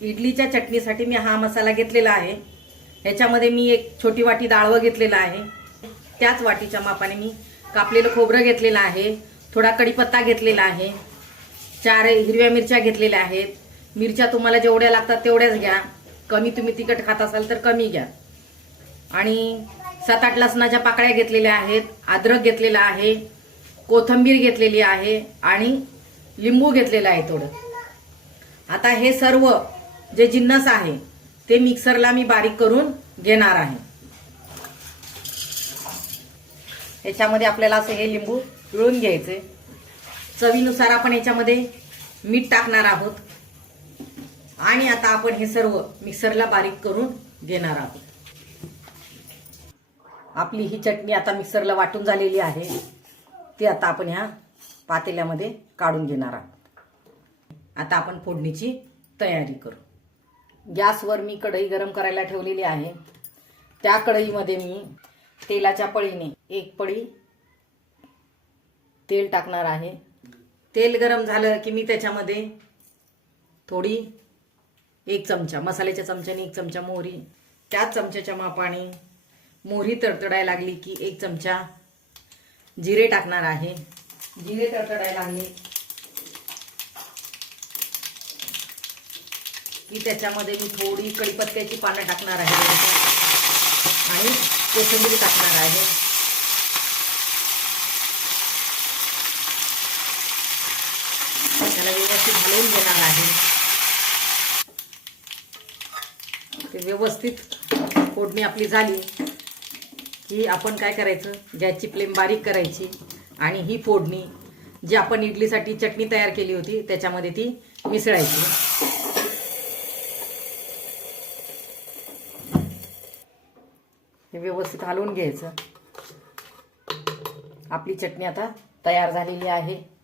इडलीच्या चटणीसाठी मी हा मसाला घेतलेला आहे. ह्याच्यामध्ये मी एक छोटी वाटी डाळवं घेतलेला आहे. त्याच वाटीच्या मापाने मी कापलेलं खोबरं घेतलेलं आहे. थोडा कढीपत्ता घेतलेला आहे. चार हिरव्या मिरच्या घेतलेल्या आहेत. मिरच्या तुम्हाला जेवढ्या लागतात तेवढ्याच घ्या. कमी तुम्ही तिखट खात असाल तर कमी घ्या. आणि सात आठ लसणाच्या पाकळ्या घेतलेल्या आहेत. अद्रक घेतलेला आहे. कोथंबीर घेतलेली आहे. आणि लिंबू घेतलेला आहे थोडं. आता हे सर्व जे जिन्नस आहे ते मिक्सरला मी बारीक करून घेणार आहे. याच्यामध्ये आपल्याला असं हे लिंबू पिळून घ्यायचे. चवीनुसार आपण याच्यामध्ये मीठ टाकणार आहोत. आणि आता आपण हे सर्व मिक्सरला बारीक करून घेणार आहोत. आपली ही चटणी आता मिक्सरला वाटून झालेली आहे. ती आता आपण ह्या पातेल्यामध्ये काढून घेणार आहोत. आता आपण फोडणीची तयारी करू. गॅसवर मी कढई गरम करायला ठेवलेली आहे. त्या कढईमध्ये मी तेलाच्या पळीने एक पळी तेल टाकणार आहे. तेल गरम झालं की मी त्याच्यामध्ये थोडी एक चमचा मसाल्याच्या चमच्याने एक चमचा मोहरी त्याच चमच्याच्या मापाने मोहरी तडतडायला लागली की एक चमचा जिरे टाकणार आहे. जिरे तडतडायला लागले की त्याच्यामध्ये मी थोडी कढीपत्त्याची पानं टाकणार आहे. आणि कोथिंबीर टाकणार आहे. त्याला व्यवस्थित हलवून देणार आहे. ते व्यवस्थित फोडणी आपली झाली की आपण काय करायचं? गॅसची फ्लेम बारीक करायची आणि ही फोडणी जी आपण इडलीसाठी चटणी तयार केली होती त्याच्यामध्ये ती मिसळायची. हे व्यवस्थित हलवून घ्यायचं. आपली चटणी आता तयार झालेली आहे.